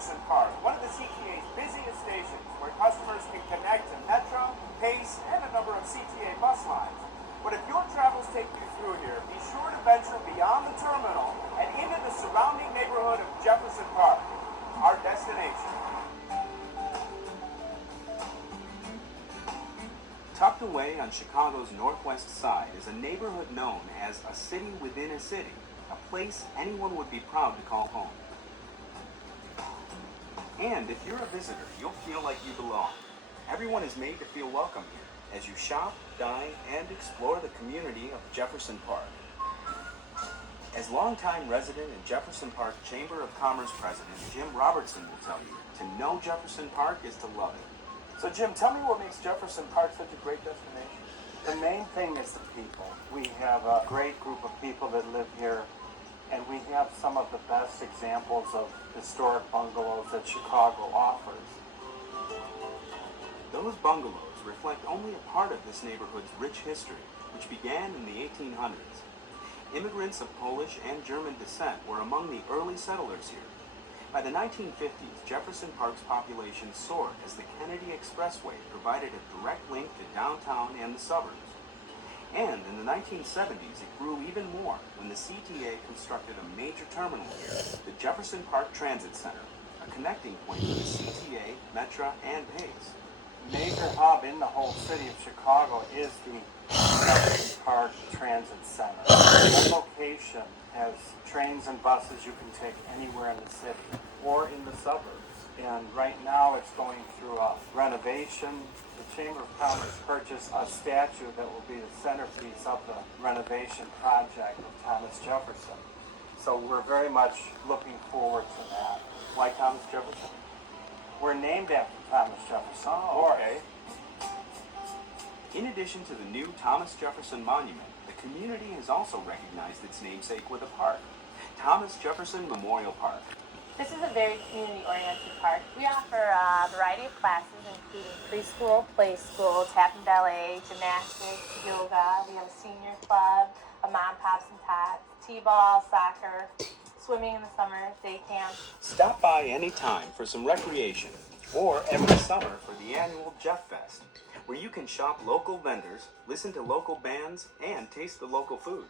Jefferson Park, one of the CTA's busiest stations where customers can connect to Metro, Pace, and a number of CTA bus lines. But if your travels take you through here, be sure to venture beyond the terminal and into the surrounding neighborhood of Jefferson Park, our destination. Tucked away on Chicago's northwest side is a neighborhood known as a city within a city, a place anyone would be proud to call home. And if you're a visitor, you'll feel like you belong. Everyone is made to feel welcome here as you shop, dine, and explore the community of Jefferson Park. As longtime resident and Jefferson Park Chamber of Commerce President Jim Robertson will tell you, to know Jefferson Park is to love it. So Jim, tell me what makes Jefferson Park such a great destination. The main thing is the people. We have a great group of people that live here, and we have some of the best examples of historic bungalows that Chicago offers. Those bungalows reflect only a part of this neighborhood's rich history, which began in the 1800s. Immigrants of Polish and German descent were among the early settlers here. By the 1950s, Jefferson Park's population soared as the Kennedy Expressway provided a direct link to downtown and the suburbs. And in the 1970s, it grew even more when the CTA constructed a major terminal here, the Jefferson Park Transit Center, a connecting point for the CTA, Metra, and Pace. Major hub in the whole city of Chicago is the Jefferson Park Transit Center. That location has trains and buses you can take anywhere in the city or in the suburbs. And right now it's going through a renovation. The Chamber of Commerce purchased a statue that will be the centerpiece of the renovation project of Thomas Jefferson. So we're very much looking forward to that. Why Thomas Jefferson? We're named after Thomas Jefferson. Oh, okay. In addition to the new Thomas Jefferson Monument, the community has also recognized its namesake with a park, Thomas Jefferson Memorial Park. This is a very community-oriented park. We offer a variety of classes, including preschool, play school, tap and ballet, gymnastics, yoga. We have a senior club, a mom, pops, and tots, t-ball, soccer, swimming in the summer, day camp. Stop by any time for some recreation, or every summer for the annual Jeff Fest, where you can shop local vendors, listen to local bands, and taste the local food.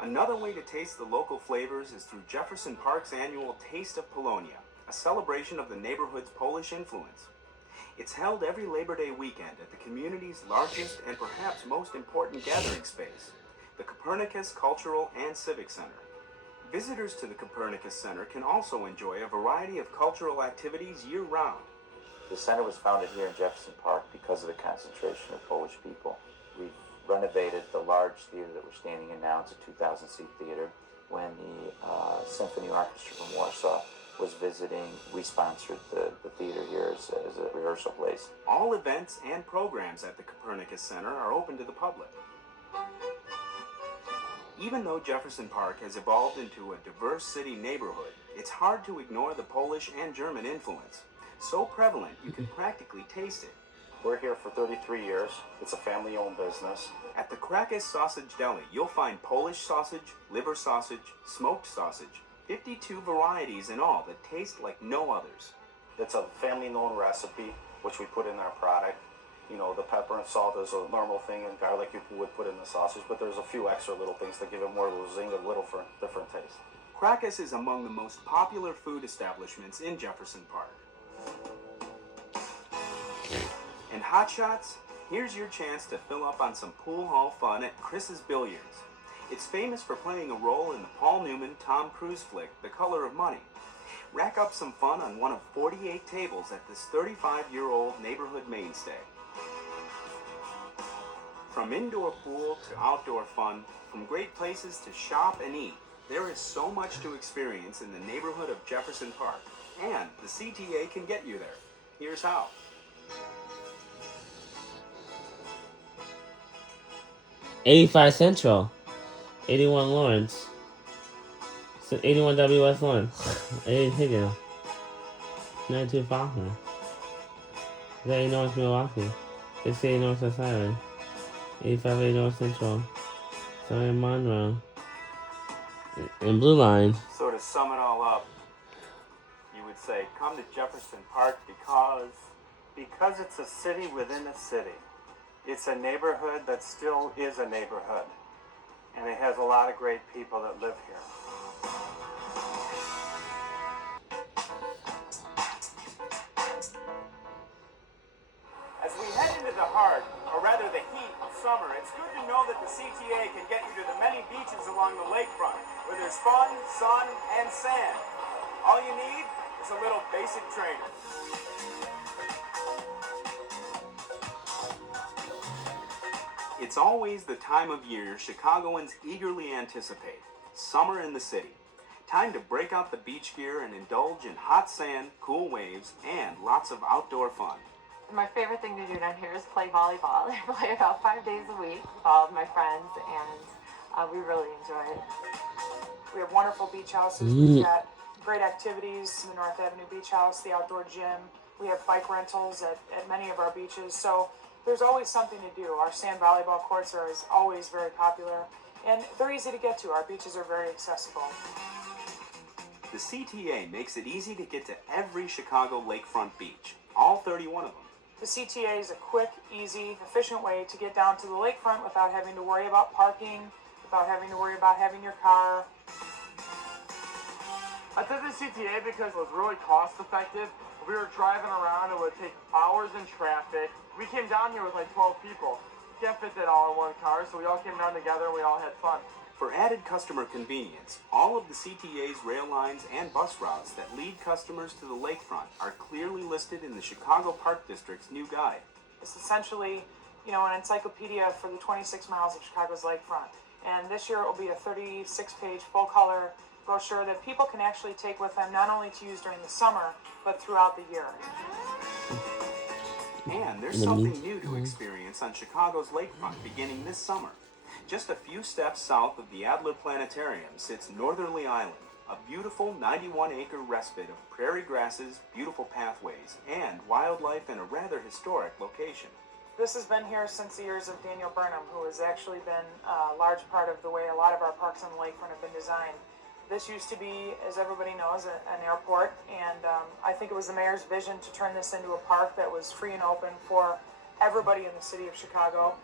Another way to taste the local flavors is through Jefferson Park's annual Taste of Polonia, a celebration of the neighborhood's Polish influence. It's held every Labor Day weekend at the community's largest and perhaps most important gathering space, the Copernicus Cultural and Civic Center. Visitors to the Copernicus Center can also enjoy a variety of cultural activities year-round. The center was founded here in Jefferson Park because of the concentration of Polish people. We've renovated the large theater that we're standing in now. It's a 2,000-seat theater. When the Symphony Orchestra from Warsaw was visiting, we sponsored the theater here as a rehearsal place. All events and programs at the Copernicus Center are open to the public. Even though Jefferson Park has evolved into a diverse city neighborhood, it's hard to ignore the Polish and German influence. So prevalent, you can practically taste it. We're here for 33 years. It's a family-owned business. At the Krakus Sausage Deli, you'll find Polish sausage, liver sausage, smoked sausage, 52 varieties in all that taste like no others. It's a family-known recipe, which we put in our product. You know, the pepper and salt is a normal thing, and garlic you would put in the sausage, but there's a few extra little things that give it more of a zing, a little for different taste. Krakus is among the most popular food establishments in Jefferson Park. And Hot Shots? Here's your chance to fill up on some pool hall fun at Chris's Billiards. It's famous for playing a role in the Paul Newman, Tom Cruise flick, The Color of Money. Rack up some fun on one of 48 tables at this 35-year-old neighborhood mainstay. From indoor pool to outdoor fun, from great places to shop and eat, there is so much to experience in the neighborhood of Jefferson Park. And the CTA can get you there. Here's how. 85 Central, 81 Lawrence, 81 W West Lawrence, 88 Higgins, 92 Faulkner, 88 North Milwaukee, 68 North West Island, 85 North Central, 7 Monroe, and Blue Line. So to sum it all up, would say come to Jefferson Park because Because it's a city within a city. It's a neighborhood that still is a neighborhood. And it has a lot of great people that live here. as we head into the heart, or rather the heat of summer, it's good to know that the CTA can get you to the many beaches along the lakefront, where there's fun, sun, and sand. All you need is a little basic training. It's always the time of year Chicagoans eagerly anticipate. Summer in the city. Time to break out the beach gear and indulge in hot sand, cool waves, and lots of outdoor fun. My favorite thing to do down here is play volleyball. I play about 5 days a week with all of my friends, and we really enjoy it. We have wonderful beach houses. We've got great activities, the North Avenue Beach House, the outdoor gym. We have bike rentals at many of our beaches. So there's always something to do. Our sand volleyball courts are always very popular, and they're easy to get to. Our beaches are very accessible. The CTA makes it easy to get to every Chicago lakefront beach, all 31 of them. The CTA is a quick, easy, efficient way to get down to the lakefront without having to worry about parking, without having to worry about having your car. I took the CTA because it was really cost effective. If we were driving around, it would take hours in traffic. We came down here with like 12 people. You can't fit that all in one car, so we all came down together and we all had fun. For added customer convenience, all of the CTA's rail lines and bus routes that lead customers to the lakefront are clearly listed in the Chicago Park District's new guide. It's essentially, an encyclopedia for the 26 miles of Chicago's lakefront. And this year it will be a 36-page full-color brochure that people can actually take with them, not only to use during the summer, but throughout the year. And there's something new to experience on Chicago's lakefront beginning this summer. Just a few steps south of the Adler Planetarium sits Northerly Island, a beautiful 91-acre respite of prairie grasses, beautiful pathways, and wildlife in a rather historic location. This has been here since the years of Daniel Burnham, who has actually been a large part of the way a lot of our parks on the lakefront have been designed. This used to be, as everybody knows, an airport, and I think it was the mayor's vision to turn this into a park that was free and open for everybody in the city of Chicago.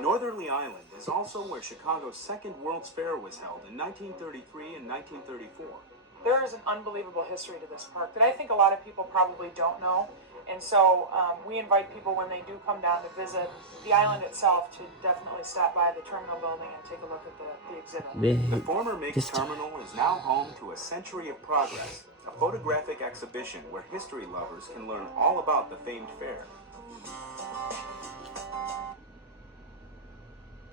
Northerly Island is also where Chicago's second World's Fair was held in 1933 and 1934. There is an unbelievable history to this park that I think a lot of people probably don't know. And so we invite people when they do come down to visit the island itself to definitely stop by the terminal building and take a look at the exhibit. The former MIGS terminal is now home to A Century of Progress, a photographic exhibition where history lovers can learn all about the famed fair.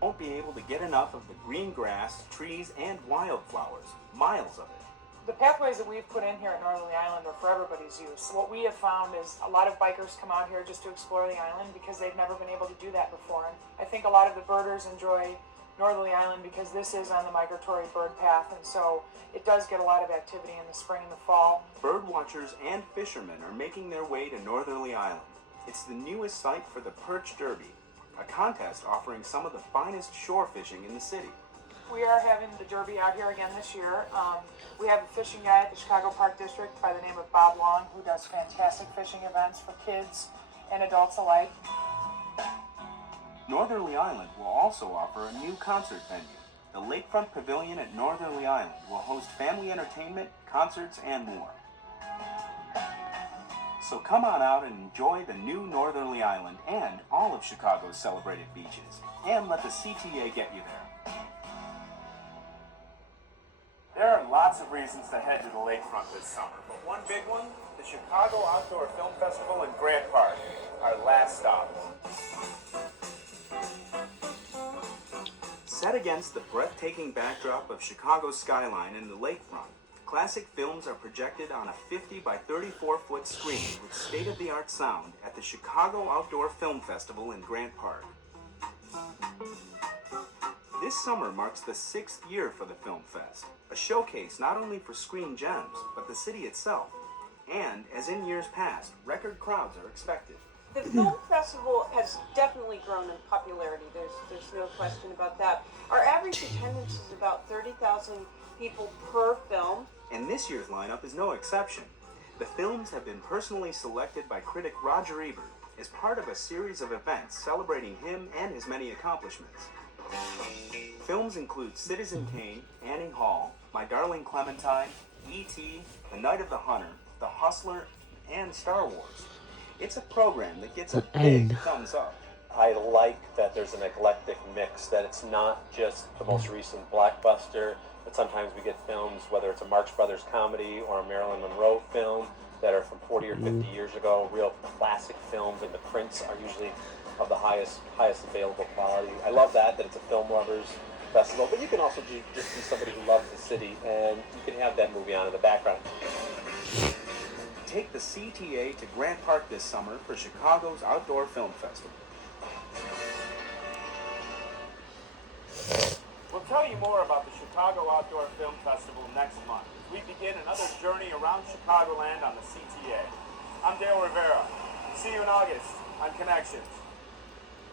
Won't be able to get enough of the green grass, trees, and wildflowers. Miles of it. The pathways that we've put in here at Northerly Island are for everybody's use. What we have found is a lot of bikers come out here just to explore the island because they've never been able to do that before. And I think a lot of the birders enjoy Northerly Island because this is on the migratory bird path, and so it does get a lot of activity in the spring and the fall. Bird watchers and fishermen are making their way to Northerly Island. It's the newest site for the Perch Derby, a contest offering some of the finest shore fishing in the city. We are having the Derby out here again this year. We have a fishing guy at the Chicago Park District by the name of Bob Long, who does fantastic fishing events for kids and adults alike. Northerly Island will also offer a new concert venue. The Lakefront Pavilion at Northerly Island will host family entertainment, concerts, and more. So come on out and enjoy the new Northerly Island and all of Chicago's celebrated beaches. And let the CTA get you there. There are lots of reasons to head to the lakefront this summer, but one big one, the Chicago Outdoor Film Festival in Grant Park, our last stop. Set against the breathtaking backdrop of Chicago's skyline and the lakefront, classic films are projected on a 50 by 34-foot screen with state-of-the-art sound at the Chicago Outdoor Film Festival in Grant Park. This summer marks the 6th year for the Film Fest, a showcase not only for screen gems, but the city itself. And, as in years past, record crowds are expected. The film festival has definitely grown in popularity. There's no question about that. Our average attendance is about 30,000 people per film. And this year's lineup is no exception. The films have been personally selected by critic Roger Ebert as part of a series of events celebrating him and his many accomplishments. Films include Citizen Kane, Annie Hall, My Darling Clementine, E.T., The Night of the Hunter, The Hustler, and Star Wars. It's a program that gets a big thumbs up. I like that there's an eclectic mix, that it's not just the most recent blockbuster, but sometimes we get films, whether it's a Marx Brothers comedy or a Marilyn Monroe film, that are from 40 or 50 years ago, real classic films, and the prints are usually of the highest available quality. I love that it's a film lovers festival, but you can also just be somebody who loves the city, and you can have that movie on in the background. Take the CTA to Grant Park this summer for Chicago's Outdoor Film Festival. We'll tell you more about the Chicago Outdoor Film Festival next month as we begin another journey around Chicagoland on the CTA. I'm Dale Rivera. See you in August on Connections.